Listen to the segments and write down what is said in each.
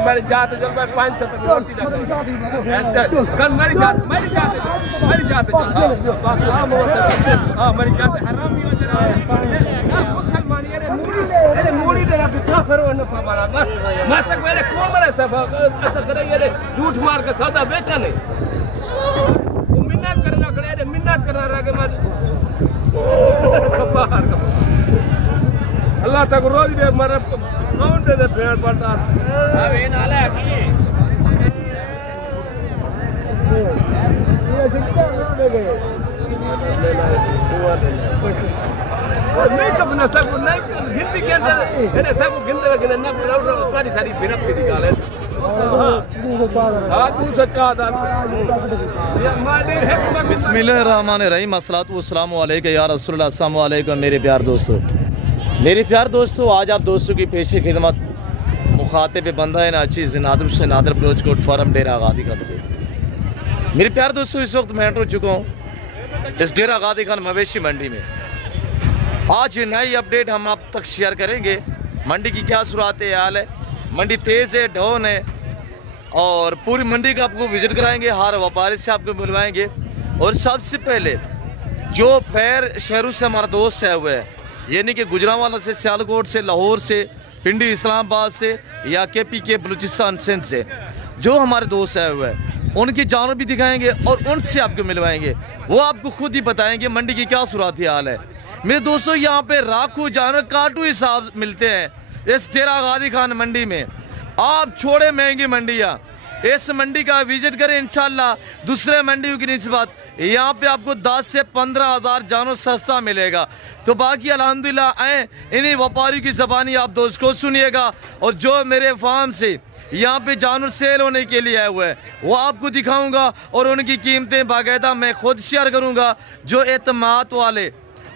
मेरी जात जल 5-7 रोटी कल मेरी जात हां मेरी जात हराम नहीं हो जरा मुसलमान ये मूड़ी देना पिछा फिर न फमाना बस तक मेरे को मरे सब अच्छा करे ये झूठ मार के सौदा बेचा नहीं वो मिन्नत करना खड़े मिन्नत करना रह के मत अल्लाह तक रोज दे मर कौन दे भेड़ पटा अबे नाले की ये सिक्का दे गए नहीं कपना सब नहीं गिनती के अंदर सब गिनते गिनते ना सारी सारी बिरप की निकाल है बिस्मिल्लाहिर्रहमानिर्रहीम अस्सलातु वस्सलामु अलैका या रसूलल्लाह अस्सलामु अलैकुम मेरे प्यार दोस्तों। मेरे प्यार दोस्तों, आज आप दोस्तों की पेशे खिदमत मुखातिब बंदा है नाची नादर से नादर बलोच कोट फार्म डेरा गादी खान से। मेरे प्यार दोस्तों, इस वक्त मैं एंटर हो चुका हूँ इस डेरा गादी खान मवेशी मंडी में। आज नई अपडेट हम आप तक शेयर करेंगे। मंडी की क्या सूरत हाल है, मंडी तेज़ है डाउन है, और पूरी मंडी का आपको विजिट कराएंगे, हर व्यापारी से आपको मिलवाएंगे। और सबसे पहले जो पैर शहरों से हमारा दोस्त है हुए यानी कि गुजरांवाला से, सियालकोट से, लाहौर से, पिंडी इस्लामाबाद से या के बलूचिस्तान सिंध से जो हमारे दोस्त आए हुए हैं उनकी जानवर भी दिखाएंगे और उनसे आपको मिलवाएंगे। वो आपको खुद ही बताएंगे मंडी की क्या सूरत हाल है। मेरे दोस्तों, यहाँ पे राखू जानवर काटू हिसाब मिलते हैं इस डेरा गादी खान मंडी में। आप छोड़े महंगी मंडियाँ, इस मंडी का विजिट करें, इंशाल्लाह दूसरे मंडियों की निस्बत यहाँ पे आपको 10 से 15 हज़ार जानवर सस्ता मिलेगा। तो बाकी अल्हम्दुलिल्लाह आए, इन्हीं व्यापारियों की ज़बानी आप दोस्त को सुनिएगा। और जो मेरे फार्म से यहाँ पे जानवर सेल होने के लिए आए हुए हैं वो आपको दिखाऊंगा और उनकी कीमतें बाकायदा मैं खुद शेयर करूँगा। जो एतमाद वाले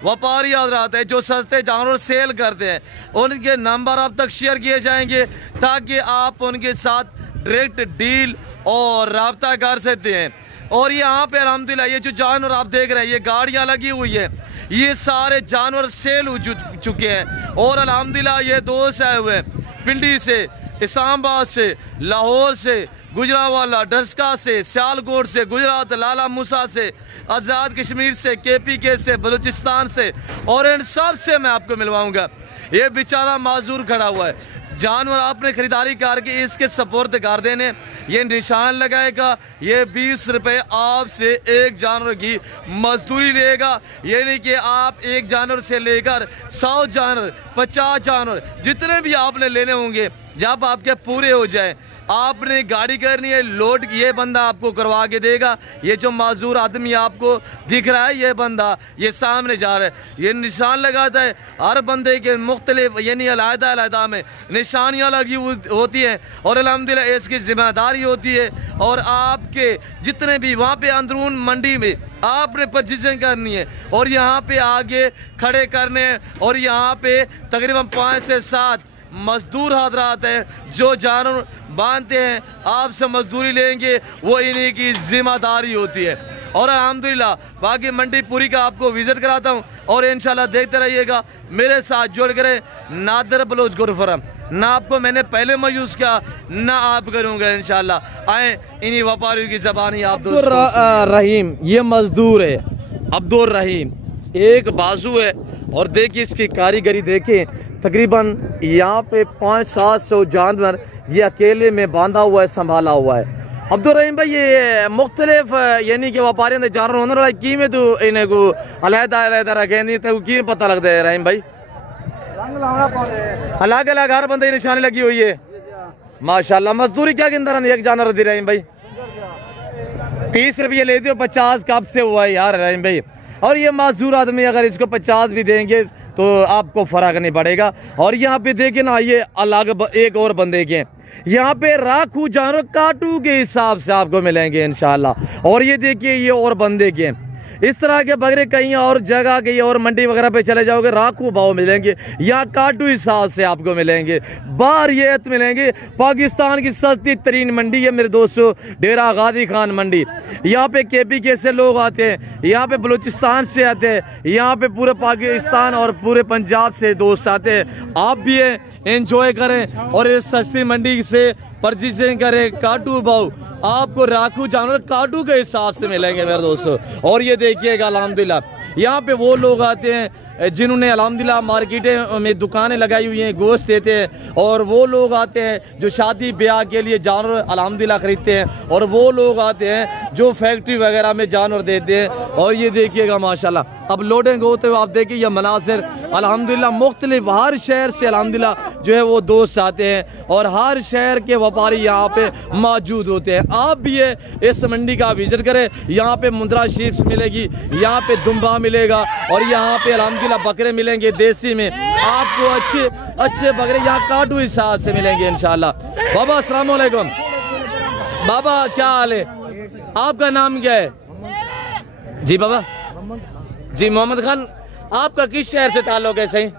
व्यापारी हज़रात है जो सस्ते जानवर सेल करते हैं उनके नंबर आप तक शेयर किए जाएंगे ताकि आप उनके साथ डायरेक्ट डील और रब्ता कर सकते हैं। और यहाँ पे अल्हम्दुलिल्लाह ये जो जानवर आप देख रहे हैं, ये गाड़ियाँ लगी हुई है, ये सारे जानवर सेल हो चुके हैं। और अल्हम्दुलिल्लाह ये दोस्त आए हुए हैं पिंडी से, इस्लामाबाद से, लाहौर से, गुजरांवाला, डस्का से, सियालकोट से, गुजरात, लाला मूसा से, आज़ाद कश्मीर से, के से, बलूचिस्तान से, और इन सब से मैं आपको मिलवाऊंगा। ये बेचारा माजूर खड़ा हुआ है, जानवर आपने खरीदारी करके इसके सपोर्ट कर देने, ये निशान लगाएगा, ये 20 रुपये आपसे एक जानवर की मजदूरी लेगा। यानी कि आप एक जानवर से लेकर 100 जानवर, 50 जानवर जितने भी आपने लेने होंगे, जब आपके पूरे हो जाए आपने गाड़ी करनी है लोड, ये बंदा आपको करवा के देगा। ये जो माजूर आदमी आपको दिख रहा है, ये बंदा ये सामने जा रहा है, ये निशान लगाता है। हर बंदे के मुख्तलिफ यानी अलग-अलग में निशानियाँ लगी होती हैं और अल्हम्दुलिल्लाह इसकी जिम्मेदारी होती है। और आपके जितने भी वहाँ पे अंदरून मंडी में आपने परचेजिंग करनी है और यहाँ पे आगे खड़े करने हैं। और यहाँ पे तकरीबन 5 से 7 मजदूर हजरात हैं जो जानवर बांधते हैं, आपसे मजदूरी लेंगे, वो इन्हीं की जिम्मेदारी होती है। और अल्हम्दुलिल्लाह बाकी मंडी पूरी का आपको विजिट कराता हूँ और इंशाल्लाह देखते रहिएगा, मेरे साथ जुड़ कर नादर बलोच गुरफरम ना आपको मैंने पहले मायूस किया ना आप करूँगा। इंशाल्लाह आए, इन्हीं व्यापारियों की ज़बानी आप दोस्तों। रहीम ये मजदूर है अब्दुल रहीम, एक बाजू है और देखिए इसकी कारीगरी देखें, तकरीबन यहाँ पे 500-700 जानवर ये अकेले में बांधा हुआ है, संभाला हुआ है। अब्दुल रहीम भाई, ये मुख्तलिफ यानी कि व्यापारियों ने जानवर होने वाला की में तो इन्हें को अलग-अलग रखे नहीं तो की पता लगता है रहीम भाई? अलग अलग हर बंदे की निशानी लगी हुई है माशाल्लाह। मजदूरी क्या गिनता रही एक जानवर दी रहीम भाई? 30 रुपये लेते हो, 50 कब से हुआ है यार रहीम भाई? और ये मजदूर आदमी अगर इसको 50 भी देंगे तो आपको फर्क नहीं पड़ेगा। और यहाँ पे देखे ना, ये अलग एक और बंदे के यहाँ पे राखू जानवर काटू के हिसाब से आपको मिलेंगे इंशाल्लाह। और ये देखिए ये और बंदे के इस तरह के बकरे कहीं और जगह कहीं और मंडी वगैरह पे चले जाओगे राखू भाव मिलेंगे, यहाँ काटू हिसाब से आपको मिलेंगे, बारियत मिलेंगे। पाकिस्तान की सस्ती तरीन मंडी है मेरे दोस्तों, डेरा गाजी खान मंडी। यहाँ पे KPK से लोग आते हैं, यहाँ पे बलूचिस्तान से आते हैं, यहाँ पे पूरे पाकिस्तान और पूरे पंजाब से दोस्त आते हैं। आप भी एंजॉय करें और इस सस्ती मंडी से परचेजिंग करें। काटू भाव आपको राखू जानवर काटू के हिसाब से मिलेंगे मेरे दोस्तों। और ये देखिएगा अल्हम्दुलिल्लाह, यहाँ पे वो लोग आते हैं जिन्होंने अल्हम्दुलिल्लाह मार्केटें में दुकानें लगाई हुई हैं, गोश्त देते हैं। और वो लोग आते हैं जो शादी ब्याह के लिए जानवर अल्हम्दुलिल्लाह खरीदते हैं, और वो लोग आते हैं जो फैक्ट्री वगैरह में जानवर देते हैं। और ये देखिएगा माशाल्लाह, अब लोडिंग होते हुए आप देखिए ये मनासिर अल्हम्दुलिल्लाह मुख्तलिफ हर शहर से अल्हम्दुलिल्लाह जो है वो दोस्त आते हैं, और हर शहर के व्यापारी यहाँ पे मौजूद होते हैं। आप भी ये इस मंडी का विजिट करें। यहाँ पे मुंद्रा शीप्स मिलेगी, यहाँ पे दुम्बा मिलेगा, और यहाँ पे अल्हम्दुलिल्लाह बकरे मिलेंगे देसी में। आपको अच्छे अच्छे बकरे यहाँ काटू हिसाब से मिलेंगे इंशाल्लाह। बाबा अस्सलाम वालेकुम। बाबा क्या हाल है, आपका नाम क्या है? जी बाबा जी मोहम्मद खान। आपका किस शहर से ताल्लुक है? सही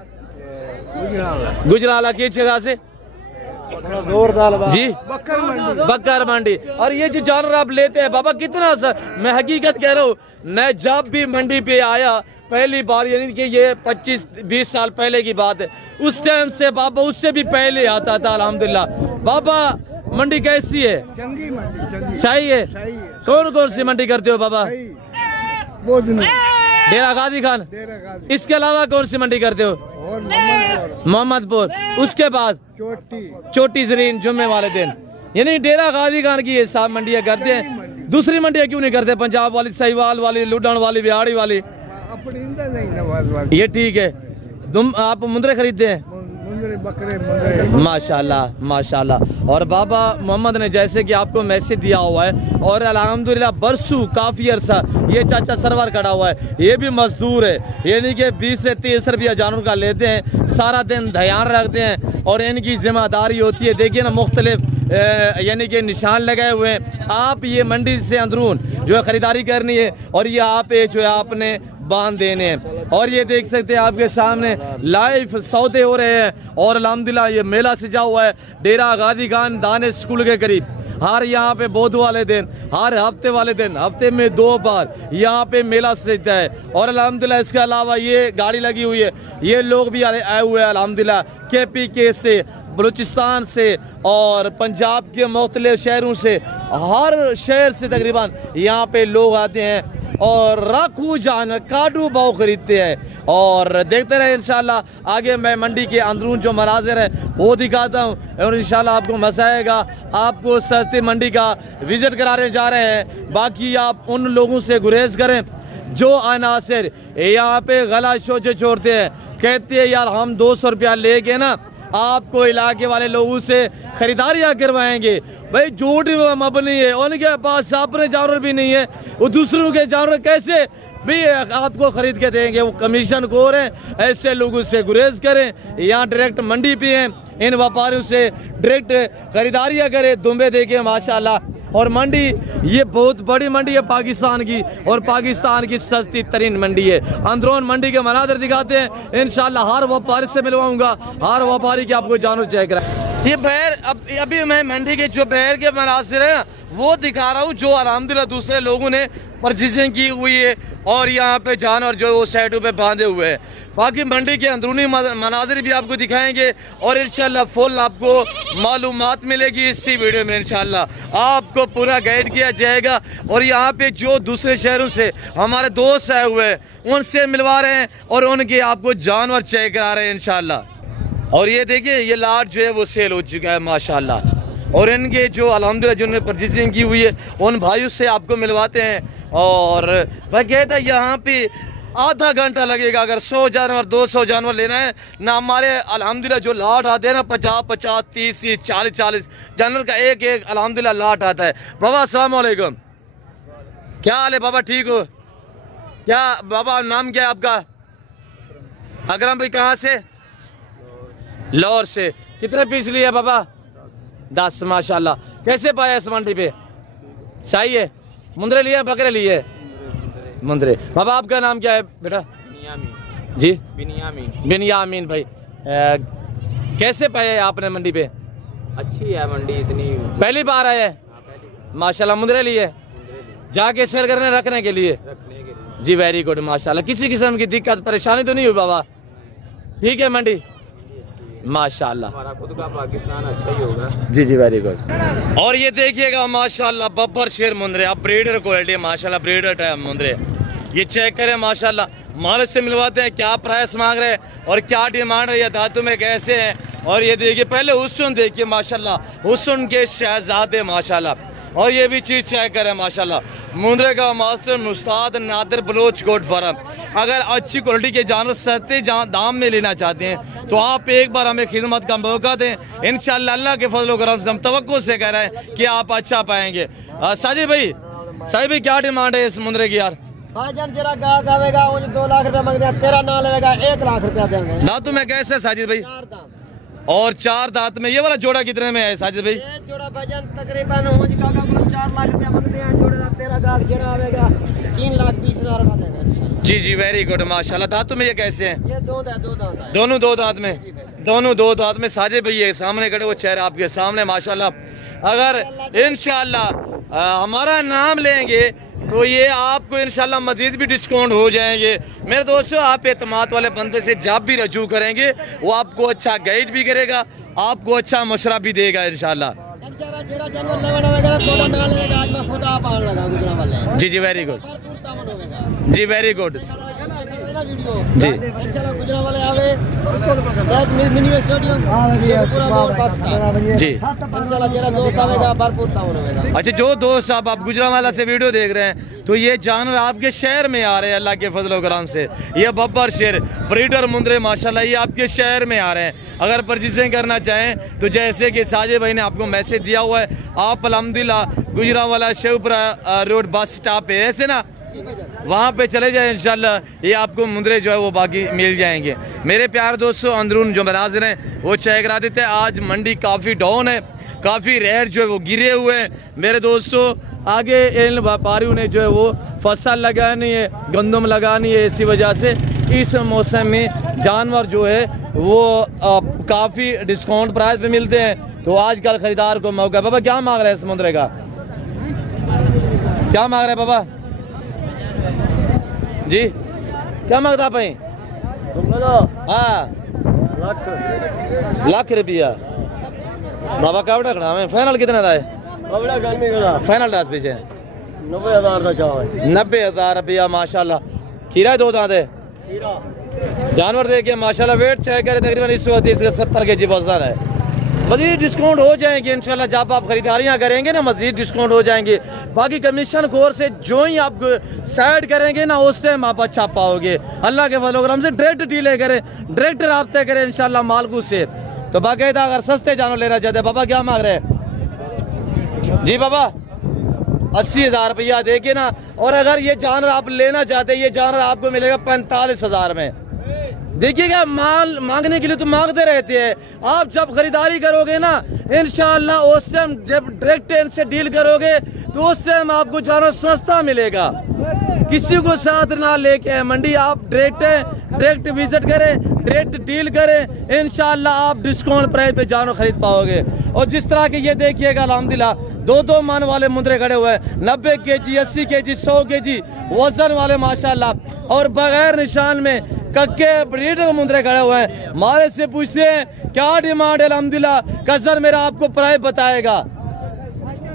गुजराला किस जगह से? जी बकर मंडी। और ये जो जानवर आप लेते हैं बाबा कितना मैं हकीकत कह रहा हूँ, मैं जब भी मंडी पे आया पहली बार, यानी कि ये 25-20 साल पहले की बात है, उस टाइम से बाबा उससे भी पहले आता था अल्हम्दुलिल्लाह। बाबा मंडी कैसी है? चंगी मंडी, सही है। कौन कौन सी मंडी करते हो बाबा? डेरा गाजी खान, इसके अलावा कौन सी मंडी करते हो? मोहम्मदपुर, उसके बाद चोटी जरीन जुम्मे वाले दिन। यानी डेरा गाजी खान की ये सात मंडियाँ करते हैं, दूसरी मंडियाँ क्यों नहीं करते? पंजाब वाली, सहीवाल वाली, लुधियाना वाली, बिहाड़ी वाली। ये ठीक है। तुम आप मुंदरे खरीदते हैं? माशाल्लाह माशाल्लाह। और बाबा मोहम्मद ने जैसे कि आपको मैसेज दिया हुआ है, और अल्हम्दुलिल्लाह बरसू काफ़ी अरसा ये चाचा सरवर खड़ा हुआ है, ये भी मजदूर है, यानी कि 20 से 30 रुपया जानवर का लेते हैं, सारा दिन ध्यान रखते हैं, और इनकी जिम्मेदारी होती है। देखिए ना मुख्तलिफ यानी कि निशान लगाए हुए हैं। आप ये मंडी से अंदरून जो है ख़रीदारी करनी है, और ये आप जो है आपने बांध देने हैं। और ये देख सकते हैं आपके सामने लाइव सौदे हो रहे हैं, और अल्हम्दुलिल्लाह ये मेला सजा हुआ है डेरा गाजी खान दानिश स्कूल के करीब। हर यहाँ पे बुध वाले दिन, हर हफ्ते वाले दिन, हफ्ते में 2 बार यहाँ पे मेला सजता है। और अल्हम्दुलिल्लाह इसके अलावा ये गाड़ी लगी हुई है, ये लोग भी आए हुए हैं अल्हम्दुलिल्लाह KPK से, बलूचिस्तान से, और पंजाब के मुख्तलिफ शहरों से, हर शहर से तकरीबन यहाँ पे लोग आते हैं और राखू जानवर काटू भाव खरीदते हैं। और देखते रहे इंशाल्लाह आगे मैं मंडी के अंदरून जो मनाजिर है वो दिखाता हूँ, और इंशाल्लाह आपको मज़ा आएगा। आपको सस्ती मंडी का विज़िट कराने जा रहे हैं। बाकी आप उन लोगों से गुरेज करें जो अनासिर यहाँ पे गला शोचे छोड़ते हैं, कहते हैं यार हम 200 रुपया लेके ना आपको इलाके वाले लोगों से खरीदारियाँ करवाएंगे। भाई झूठ मबनी है, उनके पास अपने जानवर भी नहीं है, वो दूसरों के जानवर कैसे भी आपको खरीद के देंगे? वो कमीशन खोर हैं। ऐसे लोगों से गुरेज करें, यहाँ डायरेक्ट मंडी पे हैं, इन व्यापारियों से डायरेक्ट खरीदारियाँ करें, दुम्बे देखें माशाल्लाह। और मंडी ये बहुत बड़ी मंडी है पाकिस्तान की, और पाकिस्तान की सस्ती तरीन मंडी है। अंदरून मंडी के मनाज़िर दिखाते हैं इंशाल्लाह। हर व्यापारी से मिलवाऊंगा, हर व्यापारी के आपको जानवर चेक कराए। ये बैर अभी मैं मंडी के जो बैर के मनाज़िर हैं वो दिखा रहा हूँ, जो अल्हम्दुलिल्लाह दूसरे लोगों ने परचेजिंग की हुई है, और यहाँ पे जानवर जो वो साइडों पे बांधे हुए हैं। बाकी मंडी के अंदरूनी मनाजिर भी आपको दिखाएंगे, और इंशाल्लाह फुल आपको मालूमात मिलेगी इसी वीडियो में। इंशाल्लाह आपको पूरा गाइड किया जाएगा। और यहाँ पे जो दूसरे शहरों से हमारे दोस्त आए हुए हैं उनसे मिलवा रहे हैं, और उनके आपको जानवर चेक करा रहे हैं इंशाल्लाह। और ये देखिए ये लाट जो है वो सेल हो चुका है माशाल्लाह। और इनके जो अल्हम्दुलिल्लाह जिन्होंने परचेजिंग की हुई है उन भाइयों से आपको मिलवाते हैं। और मैं कहता यहाँ पे आधा घंटा लगेगा अगर 100 जानवर 200 जानवर लेना है ना। हमारे अल्हम्दुलिल्लाह जो लाट आते हैं ना 50-50, 30-30, 40-40 जानवर का एक एक अल्हम्दुलिल्लाह लाट आता है। बाबा अस्सलाम वालेकुम, क्या हाल है बाबा? ठीक हो? क्या बाबा नाम क्या है आपका? अकरम भाई कहाँ से? लाहौर से। कितने पीस लिए बाबा? 10 माशाल्लाह। कैसे पाया इस मंडी पे? सही है। मुंदरे लिए बकरे लिए? मुंद्रे। बाबा आपका नाम क्या है बेटा? बिनियामीन। जी बिनियामीन भाई। कैसे पाए आपने मंडी पे? अच्छी है मंडी, इतनी पहली बार आए हैं? माशाल्लाह। मुंद्रे लिए जाके सेल करने रखने के लिए? रखने के लिए। जी वेरी गुड माशाल्लाह। किसी किस्म की दिक्कत परेशानी तो नहीं हुई बाबा? ठीक है मंडी माशाल्लाह। हमारा खुद का पाकिस्तान अच्छा ही होगा। जी वेरी गुड। और ये देखिएगा माशाल्लाह बब्बर शेर मुंद्रे, अब ब्रीडर क्वालिटी माशाल्लाह, ब्रीडर टाइप मुंद्रे। ये चेक करें माशाल्लाह, मालिक से मिलवाते हैं क्या प्राइस मांग रहे हैं और क्या डिमांड है, धातु में कैसे हैं। और ये देखिए पहले हुस्न देखिए माशाल्लाह, हुस्न के शहजादे माशाल्लाह। और ये भी चीज़ चेक करें माशाल्लाह, मुंद्रे का मास्टर मुस्ताद नादिर बलोच गोट फार्म। अगर अच्छी क्वालिटी के जानवर सस्ते दाम में लेना चाहते हैं तो आप एक बार हमें खिदमत का मौका दें। इंशाल्लाह अल्लाह के फजल करम से हम तवक्को से कह रहे हैं कि आप अच्छा पाएंगे। साजिद भाई क्या डिमांड है इस मुंद्रे की यार? भाईजान जरा गाहक आवेगा वो 2 लाख रुपया मांगते हैं, तेरा ना लेगा 1 लाख रुपया देंगे। दांतों में कैसे साजिद भाई? 4 दांत। और 4 दांत में ये वाला जोड़ा कितने में है साजिद भाई? ये जोड़ा भाईजान तकरीबन हो काका को 4 लाख रुपया मांगते हैं, जोड़े का तेरा गाहक जरा आवेगा 3,20,000 का देंगे इंशाल्लाह। जी वेरी गुड माशाल्लाह। दांतों में ये कैसे हैं? ये 2 दांत है। दोनों 2 दांत में? दोनों 2 दांत में। साजिद भाई ये सामने खड़े वो चेहरा आपके सामने माशाल्लाह। अगर इंशाल्लाह हमारा नाम लेंगे तो ये आपको इंशाल्लाह मजीद भी डिस्काउंट हो जाएंगे। मेरे दोस्तों आप एतमाद वाले बंदे से जब भी रजू करेंगे वो आपको अच्छा गाइड भी करेगा, आपको अच्छा मशवरा भी देगा इंशाल्लाह। जी वेरी गुड। जी वेरी गुड। जी जी अच्छा, जो दोस्त आप गुजरांवाला से वीडियो देख रहे हैं तो ये जानवर आपके शहर में आ रहे हैं अल्लाह के फजल करम से। ये बब्बर शेर ब्रीडर मुंद्रे माशाल्लाह ये आपके शहर में आ रहे हैं। अगर परचेजिंग करना चाहें तो जैसे कि साजिद भाई ने आपको मैसेज दिया हुआ है, आप अल्हम्दुलिल्लाह Gujranwala Sheikhpura road bus stop है ऐसे ना, वहाँ पे चले जाए इंशाल्लाह ये आपको मुंद्रे जो है वो बाकी मिल जाएंगे। मेरे प्यार दोस्तों अंदरून जो मनाजिर हैं वो चेक करा देते हैं। आज मंडी काफ़ी डाउन है, काफ़ी रेट जो है वो गिरे हुए हैं मेरे दोस्तों। आगे इन व्यापारियों ने जो है वो फसल लगानी है, गंदम लगानी है, इसी वजह से इस मौसम में जानवर जो है वो काफ़ी डिस्काउंट प्राइस पे मिलते हैं। तो आजकल ख़रीदार को मौका। बाबा क्या मांग रहे हैं इस मुंद्रे का? क्या मांग रहे हैं बाबा जी? क्या मांगता भाई? हाँ लाख रुपया। बाबा का खड़ा है फाइनल कितना था? फाइनल दस पीछे 90,000 रुपया माशाल्लाह। खीरा 2 दांत है। जानवर देखिए माशाल्लाह, वेट चेक करें तकरीबन 170 के जी वजन है। मज़ीद डिस्काउंट हो जाएंगे इंशाल्लाह, जब आप खरीदारियाँ करेंगे ना मज़ीद डिस्काउंट हो जाएंगे। बाकी कमीशन खोर से जो ही आप साइड करेंगे ना उस टाइम आप अच्छा पाओगे अल्लाह के फजल करम से। डायरेक्ट डीले करें, डायरेक्ट रब्ते करें इंशाल्लाह मालकू से। तो बाकायदा अगर सस्ते जानवर लेना चाहते हैं, बाबा क्या मांग रहे हैं जी? बाबा 80,000 रुपया देखिए ना। और अगर ये जानवर आप लेना चाहते हैं, ये जानवर आपको मिलेगा 45,000 में। देखिएगा माल मांगने के लिए तो मांगते रहते हैं, आप जब खरीदारी करोगे ना इंशाल्लाह उस टाइम जब डायरेक्ट इनसे डील करोगे तो उस टाइम आपको जानवर सस्ता मिलेगा। किसी को साथ ना लेके मंडी आप डायरेक्ट विजिट करें, डायरेक्ट डील करें, इंशाल्लाह आप डिस्काउंट प्राइस पे जानवर खरीद पाओगे। और जिस तरह के ये देखिएगा अल्हम्दुलिल्लाह 2-2 मन वाले मुंद्रे खड़े हुए हैं, 90 केजी 80 केजी 100 केजी वजन वाले माशाल्लाह। और बगैर निशान में कक्के ब्रीडर मुंद्रे खड़े हुए हैं। मारे से पूछते हैं क्या डिमांड है? अल्हम्दुलिल्लाह कजर मेरा आपको प्राइस बताएगा।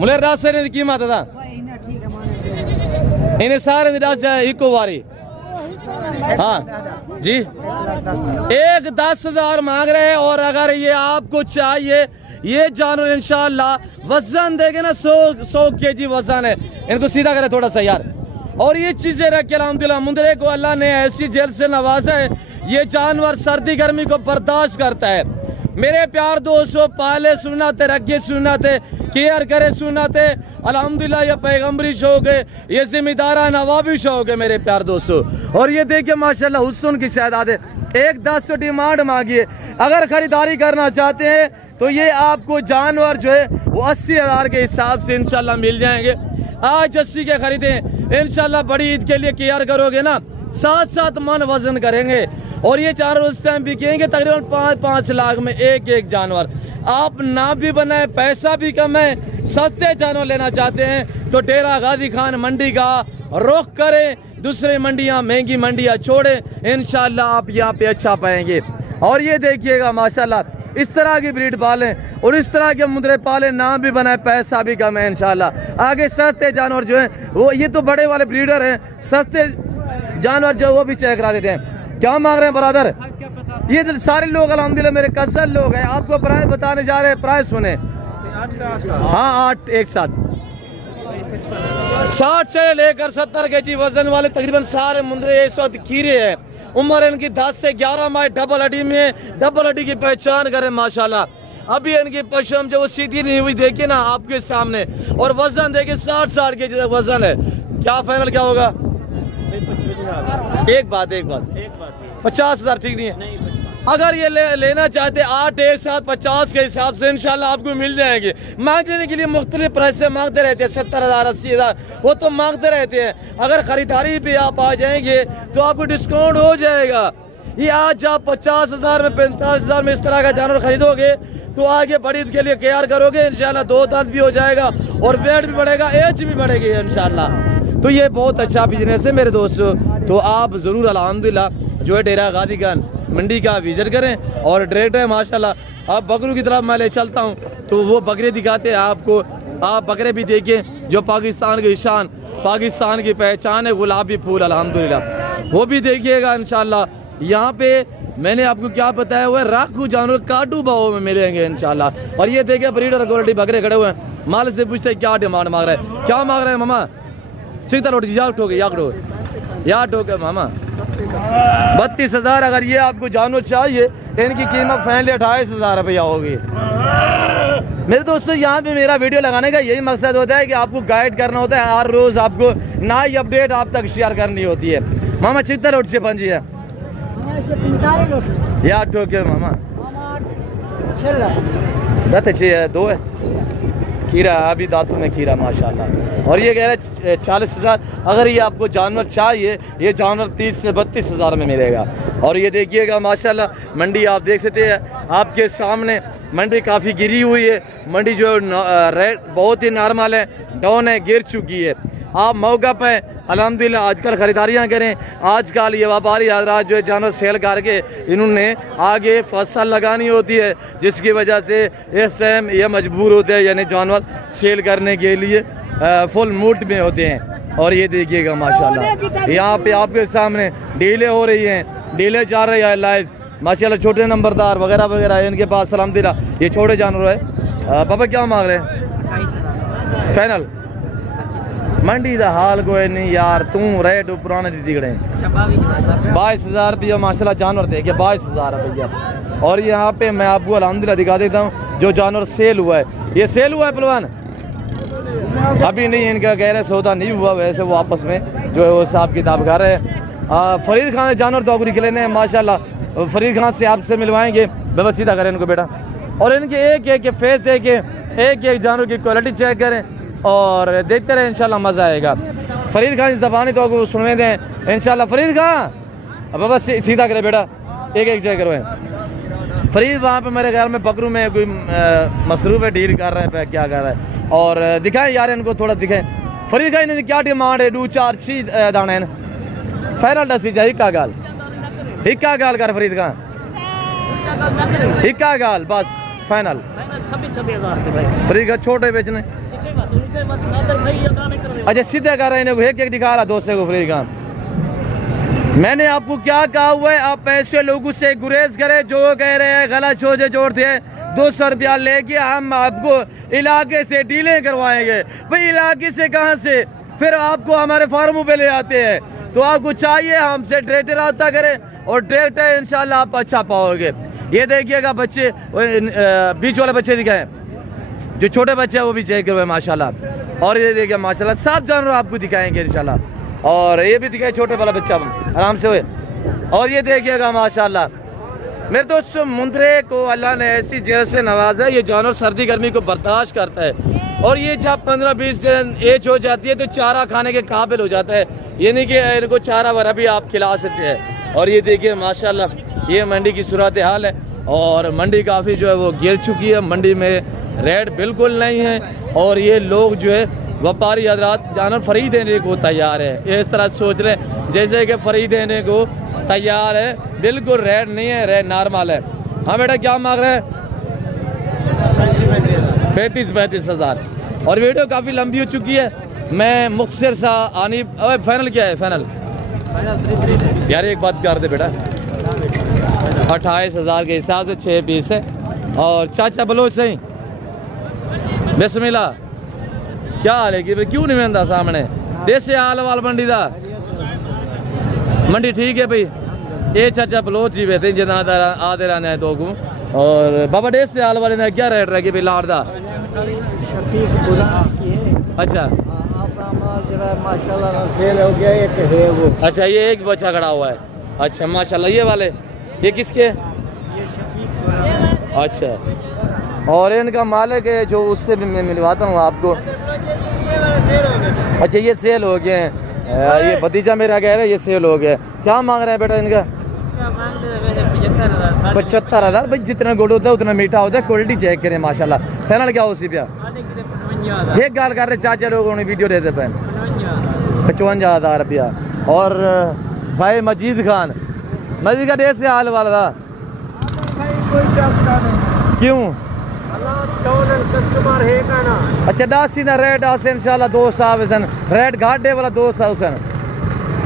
मुझे रास्ते ने कीमत था इन्हें सारे इको वारी। हाँ जी 1,10,000 मांग रहे हैं। और अगर ये आपको चाहिए ये जानवर इंशाल्लाह वजन देंगे ना 100 केजी वजन है। इनको सीधा करें थोड़ा सा यार। और ये चीजें रखे अल्हम्दुलिल्लाह मुंद्रे को अल्लाह ने ऐसी जेल से नवाजा है, ये जानवर सर्दी गर्मी को बर्दाश्त करता है। मेरे प्यार दोस्तों पाले सुन्नत रखे सुन्नत केयर करे सुन्नत अल्हम्दुलिल्लाह, ये पैगम्बरी शौक है, ये जिम्मेदारा नवाबी शौक है मेरे प्यार दोस्तों। और ये देखिए माशाल्लाह हुस्न की शहजाद है। 1,10 तो डिमांड मांगिए। अगर खरीदारी करना चाहते हैं तो ये आपको जानवर जो है वो 80,000 के हिसाब से इंशाल्लाह मिल जाएंगे। आज जस्सी के खरीदे, इंशाल्लाह बड़ी ईद के लिए केयर करोगे ना, 7-7 मन वजन करेंगे और ये चारों उस टाइम बिकेंगे तकरीबन 5-5 लाख में एक जानवर। आप ना भी बनाए, पैसा भी कम है, सस्ते जानवर लेना चाहते हैं तो डेरा गाजी खान मंडी का रुख करें, दूसरे मंडियां महंगी मंडियां छोड़ें, इंशाल्लाह आप यहाँ पे अच्छा पाएंगे। और ये देखिएगा माशाल्लाह इस तरह की ब्रीड पालें और इस तरह के मुद्रे पालें, नाम भी बनाए, पैसा भी कम है इंशाल्लाह। आगे सस्ते जानवर जो हैं वो, ये तो बड़े वाले ब्रीडर हैं, सस्ते जानवर जो वो भी चेक करा देते हैं। क्या मांग रहे हैं बरादर? ये सारे लोग अल्हम्दुलिल्लाह मेरे कज़न लोग हैं, आपको प्राइस बताने जा रहे हैं, प्राइस सुने। हाँ 8 एक साथ 60 से लेकर 70 केजी वजन वाले तकरीबन सारे मुंदरे इस वक्त खीरे हैं। उम्र इनकी 10 से 11 माह, डबल हड्डी में, डबल हड्डी की पहचान करें माशाल्लाह। अभी इनकी पशम जो वो सीधी नहीं हुई देखिए ना आपके सामने, और वजन देखिए 60 केजी तक वजन है। क्या फाइनल क्या होगा? एक बात 50,000 ठीक नहीं है? अगर ये लेना चाहते 8 एक साथ 50 के हिसाब से इंशाल्लाह आपको मिल जाएंगे। मांगने के लिए मुख्तलिफ प्राइस से मांगते रहते हैं, 70,000 80,000 वो तो मांगते रहते हैं। अगर खरीदारी पे आप आ जाएंगे तो आपको डिस्काउंट हो जाएगा। ये आज आप 50,000 में 45,000 में इस तरह का जानवर खरीदोगे तो आगे बड़ी के लिए केयर करोगे इंशाल्लाह 2 दांत भी हो जाएगा और वेट भी बढ़ेगा, एज भी बढ़ेगी इंशाल्लाह। तो ये बहुत अच्छा बिजनेस है मेरे दोस्तों। तो आप ज़रूर अल्हम्दुलिल्लाह जो है डेरा गाजी खान मंडी का विजिट करें और डायरेक्ट है माशाल्लाह। अब बकरों की तरफ मैं ले चलता हूँ तो वो बकरे दिखाते हैं आपको, आप बकरे भी देखें जो पाकिस्तान की शान, पाकिस्तान की पहचान है, गुलाबी फूल अल्हम्दुलिल्लाह, वो भी देखिएगा इंशाल्लाह। यहाँ पे मैंने आपको क्या बताया हुआ है, राखू जानवर काटू भाव में मिलेंगे इंशाल्लाह। और ये देखिए ब्रीडर क्वालिटी बकरे खड़े हुए हैं, माल से पूछते क्या डिमांड मांग रहे हैं, क्या मांग रहे हैं मामा? चिकता रोटी या ठोके मामा 32,000। अगर ये आपको जानवर चाहिए इनकी कीमत फाइनली 28,000 रुपया होगी। मेरे दोस्तों यहाँ पे मेरा वीडियो लगाने का यही मकसद होता है कि आपको गाइड करना होता है, हर रोज आपको नई अपडेट आप तक शेयर करनी होती है। मामा चिकता रोटी से पंजी है या ठोके मामा? है 2 है खीरा, अभी दांतों में खीरा माशाल्लाह। और ये कह रहे हैं 40,000। अगर ये आपको जानवर चाहिए ये जानवर 30 से 32,000 में मिलेगा। और ये देखिएगा माशाल्लाह मंडी आप देख सकते हैं आपके सामने, मंडी काफ़ी गिरी हुई है, मंडी जो रेट बहुत ही नॉर्मल है, डाउन है, गिर चुकी है। आप मौका पे अल्हम्दुलिल्लाह आजकल ख़रीदारियाँ करें। आजकल ये व्यापारी हजरात जो है जानवर सेल करके इन्होंने आगे फसल लगानी होती है, जिसकी वजह से इस टाइम ये मजबूर होते हैं यानी जानवर सेल करने के लिए फुल मूड में होते हैं। और ये देखिएगा माशाल्लाह यहाँ पे आपके सामने डीले हो रही हैं, डीले जा रही है लाइव माशाल्लाह। छोटे नंबरदार वगैरह वगैरह इनके पास अल्हम्दुलिल्लाह ये छोटे जानवर है। पापा क्या मांग रहे हैं फाइनल? मंडी का हाल कोई नहीं यार, तू रेट पुराने दी दिखड़े 22,000 रुपया माशाल्लाह जानवर देखे 22,000 रुपया। और यहाँ पे मैं आपको अल्हम्दुलिल्लाह दिखा देता हूँ जो जानवर सेल हुआ है, ये सेल हुआ है पहलवान अभी नहीं, इनका कह रहे सौदा नहीं हुआ, वैसे वो आपस में जो है वो हिसाब किताब कर रहे हैं। फरीद खान जानवर तो निकले हैं माशाल्लाह, फरीद खान से आपसे मिलवाएंगे, बस सीधा करें इनको बेटा। और इनके एक फेस देखे, एक जानवर की क्वालिटी चेक करें और देखते रहे इंशाल्लाह मज़ा आएगा। फरीद खान इस ज़बानी तो सुनवे दें इंशाल्लाह। फरीद खान अब बस सीधा करे बेटा, एक चेक करवाएं। फरीद वहाँ पे मेरे ख्याल में बकरू में कोई मसरूफ़ है, डील कर रहे हैं, क्या कर रहा है। और दिखाएं यार इनको थोड़ा दिखाएं। फरीद खान इन्हें क्या डिमांड है? 2-4 दाने फाइनल दसी जा हिक्का गाल कर फरीद खान, हिक्का गाल बस फाइनल 26,000 फरीद खान छोटे बेचने। अच्छा सीधे कर रहे हैं, एक दिखा रहा दोस्तों को फरीद खान। मैंने आपको क्या कहा हुआ है, आप ऐसे लोगों से गुरेज करें जो कह रहे हैं गलत चोजे जोड़ते हैं। 200 रुपया लेके हम आपको इलाके से डीलें करवाएंगे। भाई इलाके से कहाँ से, फिर आपको हमारे फार्मों पे ले आते हैं। तो आपको चाहिए हमसे डायरेक्ट रब्ता करें और डायरेक्ट इंशाल्लाह आप अच्छा पाओगे। ये देखिएगा बच्चे, बीच वाले बच्चे दिखाएं, जो छोटे बच्चे हैं वो भी चेक करवाए माशाल्लाह। और ये देखिए माशाल्लाह 7 जानवर आपको दिखाएंगे इंशाल्लाह। और ये भी दिखाए छोटे वाला बच्चा आराम से हुए। और ये देखिएगा माशाल्लाह मेरे दोस्तों मुंदरे को अल्लाह ने ऐसी जेल से नवाजा है, ये जानवर सर्दी गर्मी को बर्दाश्त करता है। और ये जब 15-20 दिन एज हो जाती है तो चारा खाने के काबिल हो जाता है, ये नहीं कि इनको चारा वरा भी आप खिला सकते हैं। और ये देखिए माशाल्लाह ये मंडी की सूरत हाल है, और मंडी काफ़ी जो है वो गिर चुकी है, मंडी में रेट बिल्कुल नहीं है, और ये लोग जो है व्यापारी हजरात जानवर फ्री देने को तैयार है। ये इस तरह सोच रहे हैं जैसे कि फ्री देने को तैयार है, बिल्कुल रेट नहीं है, रेट नॉर्मल है। हाँ बेटा क्या मांग रहे हैं? 35 हज़ार। और वीडियो काफ़ी लंबी हो चुकी है, मैं मुख्तसर सा आनी फाइनल क्या है? फाइनल यार एक बात कर दे बेटा, 28 हज़ार के हिसाब से 6 पीस है। और चाचा बलोच सही बिस्मिल्लाह, क्या हाल है कि क्यों नहीं मिलता सामने? देसी हाल वाल मंडी दा मंडी ठीक है भाई। ये चाचा बलोच ही बेहते जितना आधे रहने हैं तो को। और बाबा डेस से हाल वाले ने क्या रेट रखे भाई लाड़ दा? अच्छा माशाल्लाह सेल हो गया, एक है वो। अच्छा ये एक बच्चा खड़ा हुआ है, अच्छा माशाल्लाह। ये वाले ये किसके? अच्छा, और इनका मालिक है जो, उससे भी मैं मिलवाता हूँ आपको। अच्छा ये सेल हो गए हैं, ये भतीजा मेरा कह रहा है ये सेल हो गया। क्या मांग रहे हैं बेटा इनका? 75,000 भाई, जितना गुड़ होता है उतना मीठा होता है, क्वालिटी चेक करें माशाल्लाह। फाइनल क्या हो सी पिया? एक गाल कर रहे चाचा लोगों ने वीडियो देते पे 55,000 रुपया। और भाई मजीद खान, मजीद का डेढ़ से हाल वाला था क्यों? कस्टमर है का ना। अच्छा दासी ना रेट आसे इंशाल्लाह दोस्त आवे सन, रेट घाटे वाला दोस्त आवे सन।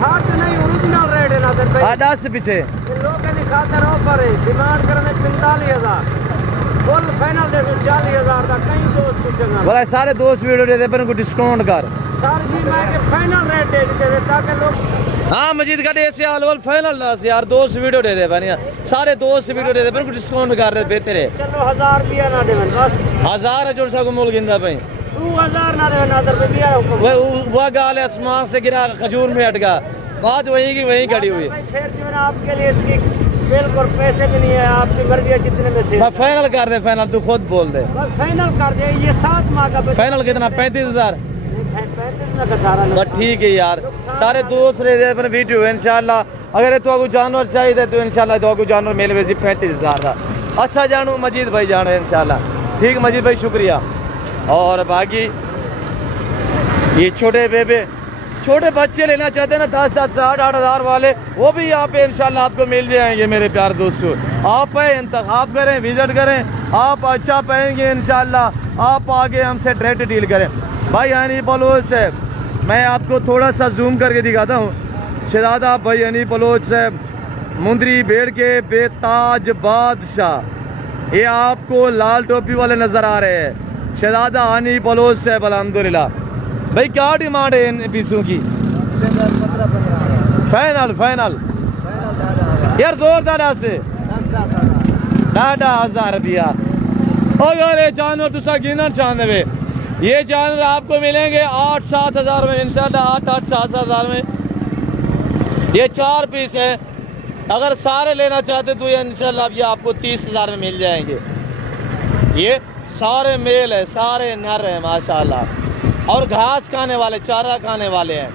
हां तो नहीं ओरिजिनल रेट है ना सर भाई। आ दास पीछे लोग ने खातर ऑफर है, डिमांड करने 45,000, फुल फाइनल दे 40,000 का कहीं दोस्त पूछेगा बोला सारे दोस्त वीडियो दे दे पर को डिस्काउंट कर सर जी, मैं के फाइनल रेट दे दे ताकि लोग। हाँ मजीद का डे से हाल वाल फाइनल दास यार, दोस्त वीडियो दे दे बनिया, सारे दोस्त वीडियो दे दे पर को डिस्काउंट कर रहे बेहतर है। चलो 1000 रुपया ना दे बस 1000 है जोड़ सा को मोल गिंदा भाई 2000 ना दे ना सर रुपया वो गाल आसमान से गिरा खजूर में अटका, बात वहीं की वहीं खड़ी हुई। फिर जो है आपके लिए इसकी बिल्कुल पैसे भी नहीं है, आपकी मर्जी है जितने में से। फाइनल कर दे, फाइनल तू खुद बोल दे। फाइनल कर दे, ये 7 माह का फाइनल कितना? 35,000 में ठीक है यार, सारे दोस्त रहे अपने वीडियो इंशाल्लाह। अगर तो आपको जानवर चाहिए तो इंशाल्लाह तो आपको जानवर मिल वैसे 35,000 का। अच्छा जानू मजीद भाई जानो इंशाल्लाह। ठीक मजीद भाई शुक्रिया। और बाकी ये छोटे बेबे छोटे बच्चे लेना चाहते हैं ना 10-10, 8-8 हज़ार वाले, वो भी यहाँ पे इंशाल्लाह आपको मिल जाएंगे मेरे प्यार दोस्तों। आप इंतखाब करें, विजिट करें, आप अच्छा पाएंगे इंशाल्लाह। आप आगे हमसे डायरेक्ट डील करें भाई। हनी बलोच है, मैं आपको थोड़ा सा जूम करके दिखाता हूँ। शहजादा भाई हनी बलोच है, मुंदरी भेड़ के बेताज बादशाह, ये आपको लाल टोपी वाले नज़र आ रहे हैं। शहजादा हनी बलोच से अल्हम्दुलिल्लाह। भाई क्या डिमांड है इन पीसों की? फाइनल यार जोरदार से 10,000 रुपया। अगर ये जानवर तुसा गिनना चाहते वे, ये जानवर आपको मिलेंगे 8-7 हज़ार में इंशाल्लाह। 8-7 हज़ार में ये 4 पीस है। अगर सारे लेना चाहते तो ये इंशाल्लाह ये आपको 30,000 में मिल जाएंगे। ये सारे मेल है, सारे नर है माशाल्लाह, और घास खाने वाले, चारा खाने वाले हैं।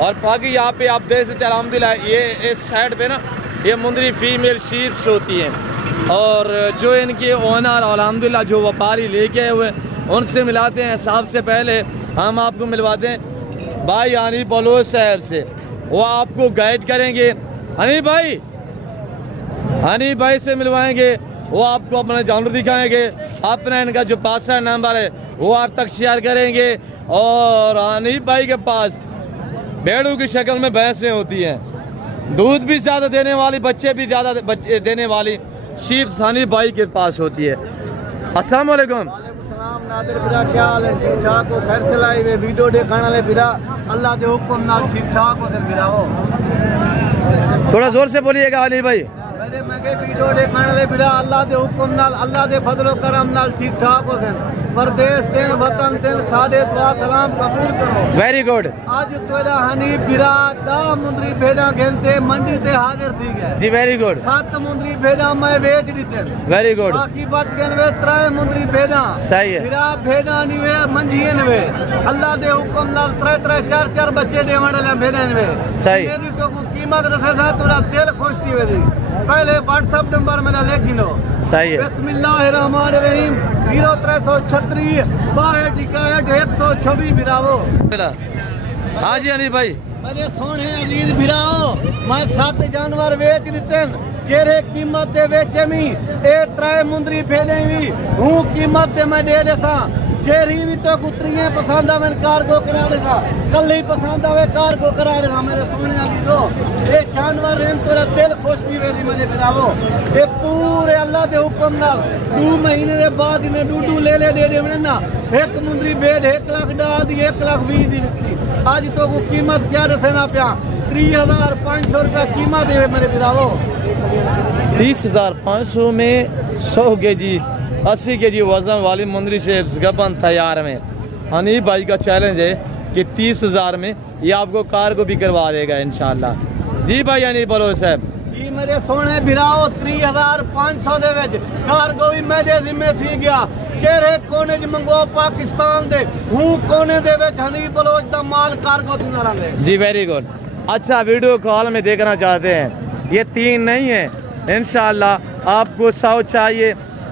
और बाकी यहाँ पे आप देख सकते हैं अल्हम्दुलिल्लाह, ये इस साइड पे ना ये मुंदरी फीमेल शीप्स होती हैं। और जो इनके ओनर अल्हम्दुलिल्लाह जो व्यापारी लेके आए हुए उनसे मिलाते हैं। सबसे पहले हम आपको मिलवाते हैं भाई हनी बलोच साहब से, वो आपको गाइड करेंगे। हनी भाई से मिलवाएंगे, वो आपको अपना जानवर दिखाएंगे, अपना इनका जो पासवर्ड नंबर है वो आप तक शेयर करेंगे। और हनी भाई के पास भेड़ों की शक्ल में भैंसें होती हैं, दूध भी ज़्यादा देने वाली, बच्चे भी ज़्यादा देने वाली शीप्स हनी भाई के पास होती है। अस्सलाम वालेकुम। नादिर बिरा क्या हाल है? ठीक ठाक हो? घर चलाई वे वीडियो देखने वाले बिरा अल्लाह के हुक्म नाल ठीक ठाक हो दिन बिरा हो। थोड़ा जोर से बोलिएगा हनी भाई। मैं वीडियो देखने वाले बिरा अल्लाह के हुक्म नाल, अल्लाह के फजलो करम नाल ठीक ठाक हो दिन। परदेश तेन वतन तेन साडे दुआ सलाम कबूल करो। Very good. आज तेरा हनीफ बिरा 10 मुंदरी भेड़ा घेनते मंडी ते हाजिर थी गए जी वेरी गुड। 7 मुंदरी भेड़ा मैं बेच दीते वेरी गुड। बाकी बच गए वे 3 मुंदरी भेड़ा सही है। बिरा भेड़ा नहीं वे मंझियन वे अल्लाह दे हुक्म नाल 3 4 बच्चे देवण ले भेड़न वे सही। मेरी तो कीमत रसे सा तोरा दिल खुश थी वे पहले व्हाट्सएप नंबर मेरा लिख लो। सही है। बिस्मिल्लाहिर्रहमानिर्रहीम 0336 62 126 बिरावो। हाँ जी अली भाई मेरे सोने अजीज बिराओ मैं 7 जानवर बेच दिते जेरे कीमत दे बेचे मी ए 3 मुंदरी भेजे भी हूँ कीमत दे मैं दे देसा जेरी भी तो कुतरियां पसंद आवे कार्गो करा देसा कल ही पसंद आवे कार्गो करा देसा मेरे सोने अजीजो ये जानवर हैं तोरा दिल खुश थी वेदी मेरे बिरावो ये पूरे अल्लाह दे हुक्म नाल 2 महीने दे बाद इन्हें डूडू ले दे देवने ना 1 मुंदरी भेड़ 1 लाख दा दी 1 लाख 20 दी विकसी आज तो को कीमत क्या दसेना पिया 30,500 रुपया कीमत है मेरे बिरावो। 30,500 में 100 केजी 80 केजी वजन वाली मुंदरी से गबन तैयार में हनीफ भाई का चैलेंज है कि 30,000 में ये आपको कार को भी करवा देगा इंशाल्लाह। जी भाई हनीफ बोलो साहब जी मेरे सोने बिराओ 30,500 दे विच कार को भी मेरे जिम्मे थी गया केरे कोने च मंगो पाकिस्तान दे हूं कोने दे विच हनीफ बलोच दा माल कार को थी ना रंगे। जी वेरी गुड। अच्छा वीडियो कॉल में देखना चाहते हैं ये 3 नहीं है इंशाल्लाह आपको 100 चाहिए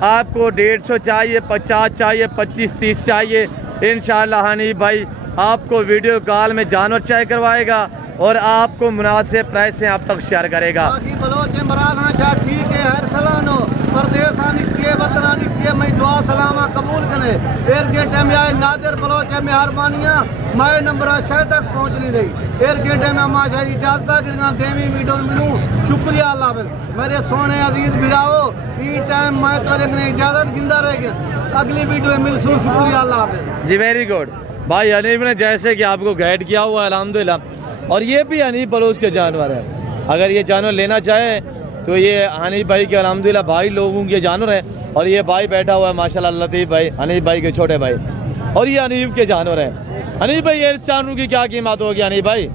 आपको 150 चाहिए 50 चाहिए 25 30 चाहिए इंशाल्लाह हनीफ भाई आपको वीडियो कॉल में जानवर चेक करवाएगा और आपको मुनासिब प्राइस से आप तक शेयर करेगा। बलोच मराना चाह ठीक है हर सलानो परदेश आनिस्तिये वतन आनिस्तिये मैं दुआ सलामा कबूल करे एर गेटे में आए नादिर बलोच है मेहरबानियां मैं नंबर शायद तक पहुंच नहीं रही एर गेटे में माशा इजाजत गिरना देवी वीडियो मिलूं शुक्रिया अल्लाह मेरे सोने अजीज बिराओ ई टाइम मैं तेरे ने इजाजत गिंदा रह गया अगली वीडियो में मिलसूं शुक्रिया अल्लाह। जी वेरी गुड। भाई हनीफ ने जैसे कि आपको गाइड किया हुआ है अल्हम्दुलिल्लाह और ये भी हनीफ बलोच के जानवर है अगर ये जानवर लेना चाहे तो ये हनीफ भाई के अल्हम्दुलिल्लाह भाई लोगों के जानवर है और ये भाई बैठा हुआ है माशाल्लाह लतीफ़ भाई हनीफ भाई के छोटे भाई और ये हनीफ के जानवर है। हनीफ भाई ये जानवर की क्या कीमत होगी हनीफ भाई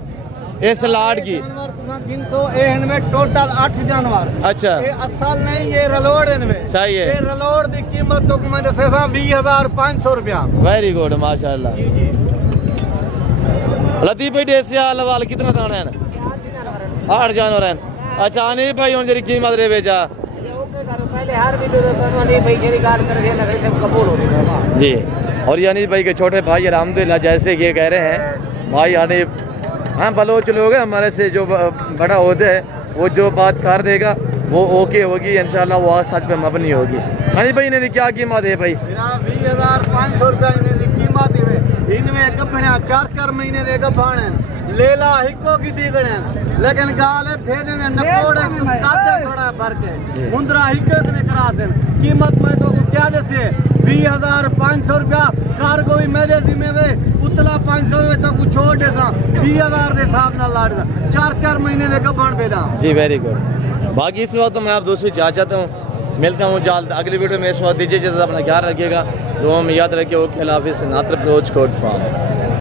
इस लाड की? टोटल 8 जानवर। अच्छा ये असल नहीं ये रलोड़ इनमें सही है। ये रलोड़ की कीमत तो मैंने से 20,500 रुपया। वेरी गुड माशाल्लाह। लतीफ़ भाई डेसिया लवाल कितना दाना है? 8 जानवर हैं। अच्छा हनीफ भाई उन जरी कीमत रे बेचा पहले हर वीडियो तो हनीफ भाई की गाल कर दिया लगे सब कबूल हो गया जी। और ये हनीफ भाई के छोटे भाई अल्हम्दुलिल्लाह जैसे ये कह रहे हैं भाई हनीफ हाँ बलोच लोग हैं हमारे से जो बड़ा होते है वो जो बात कर देगा वो ओके होगी इंशाल्लाह वो सच पे मबनी होगी। हनीफ भाई इन्हें क्या कीमत है भाई? 20,500 रुपया इन्हें कीमत है इनमें कपड़े 4 महीने दे गफान लेला हिको की दी गणे लेकिन गाल है फेने ने नकोड़े काते थोड़ा फर्क है मुंदरा हिके ने करासन कीमत में तो क्या दे 20,500 रुपया कार कोई मेरे जिम्मे में उतला 500 में तो कुछ छोड़ दे 20,000 दे हिसाब ना लाड़ 4 महीने दे गफान बेटा। जी वेरी गुड। बाकी इस वक्त तो मैं आप दोस्तों जा चाहता हूँ मिलता हूँ जल्द अगली वीडियो में इस वक्त दीजिए अपना ख्याल रखिएगा दुआ में याद रखिए ओके अल्लाह हाफिज़ नादिर ब्लोच कोट फार्म।